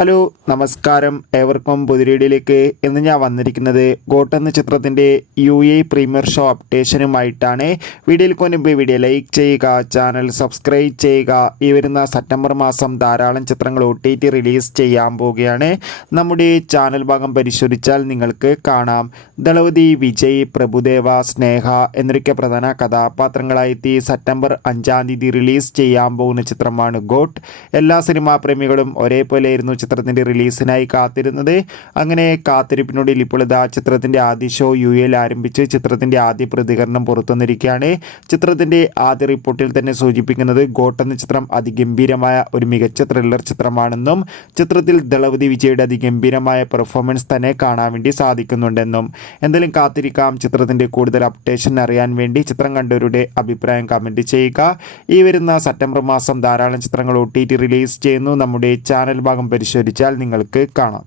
Hello നമസ്കാരം, ഏവർക്കും പുതിരീഡിയിലേക്ക്. ഇന്ന് ഞാൻ വന്നിരിക്കുന്നത് ഗോട്ട് എന്ന ചിത്രത്തിൻ്റെ UAE പ്രീമിയർ ഷോ അപ്ഡേഷനുമായിട്ടാണ്. വീഡിയോയിൽ മുൻപ് വീഡിയോ ലൈക്ക് ചെയ്യുക, ചാനൽ സബ്സ്ക്രൈബ് ചെയ്യുക. ഈ വരുന്ന സെപ്റ്റംബർ മാസം ധാരാളം ചിത്രങ്ങൾ OTT റിലീസ് ചെയ്യാൻ പോവുകയാണ്. നമ്മുടെ ചാനൽ ഭാഗം പരിശോധിച്ചാൽ നിങ്ങൾക്ക് കാണാം. ദളപതി, വിജയ്, പ്രഭുദേവ, സ്നേഹ എന്നൊക്കെ പ്രധാന കഥാപാത്രങ്ങളായെത്തി സെപ്റ്റംബർ 5-ാം തീയതി റിലീസ് ചെയ്യാൻ പോകുന്ന ചിത്രമാണ് ഗോട്ട്. എല്ലാ സിനിമാ പ്രേമികളും ഒരേപോലെയായിരുന്നു ചിത്രത്തിൻ്റെ റിലീസിനായി കാത്തിരുന്നത്. അങ്ങനെ കാത്തിരിപ്പിനൊടുവിൽ ഇപ്പോൾ ഇതാ ചിത്രത്തിൻ്റെ ആദ്യ ഷോ UAE ആരംഭിച്ച് ചിത്രത്തിൻ്റെ ആദ്യ പ്രതികരണം പുറത്തുവന്നിരിക്കുകയാണ്. ചിത്രത്തിൻ്റെ ആദ്യ റിപ്പോർട്ടിൽ തന്നെ സൂചിപ്പിക്കുന്നത് ഗോട്ട് എന്ന ചിത്രം അതിഗംഭീരമായ ഒരു മികച്ച ത്രില്ലർ ചിത്രമാണെന്നും ചിത്രത്തിൽ ദളപതി വിജയുടെ അതിഗംഭീരമായ പെർഫോമൻസ് തന്നെ കാണാൻ വേണ്ടി സാധിക്കുന്നുണ്ടെന്നും. എന്തായാലും കാത്തിരിക്കാം ചിത്രത്തിൻ്റെ കൂടുതൽ അപ്ഡേഷൻ അറിയാൻ വേണ്ടി. ചിത്രം കണ്ടവരുടെ അഭിപ്രായം കമൻറ്റ് ചെയ്യുക. ഈ വരുന്ന സെപ്റ്റംബർ മാസം ധാരാളം ചിത്രങ്ങൾ OTT റിലീസ് ചെയ്യുന്നു. നമ്മുടെ ചാനൽ ഭാഗം പരിശോധിച്ചാൽ നിങ്ങൾക്ക് കാണാം.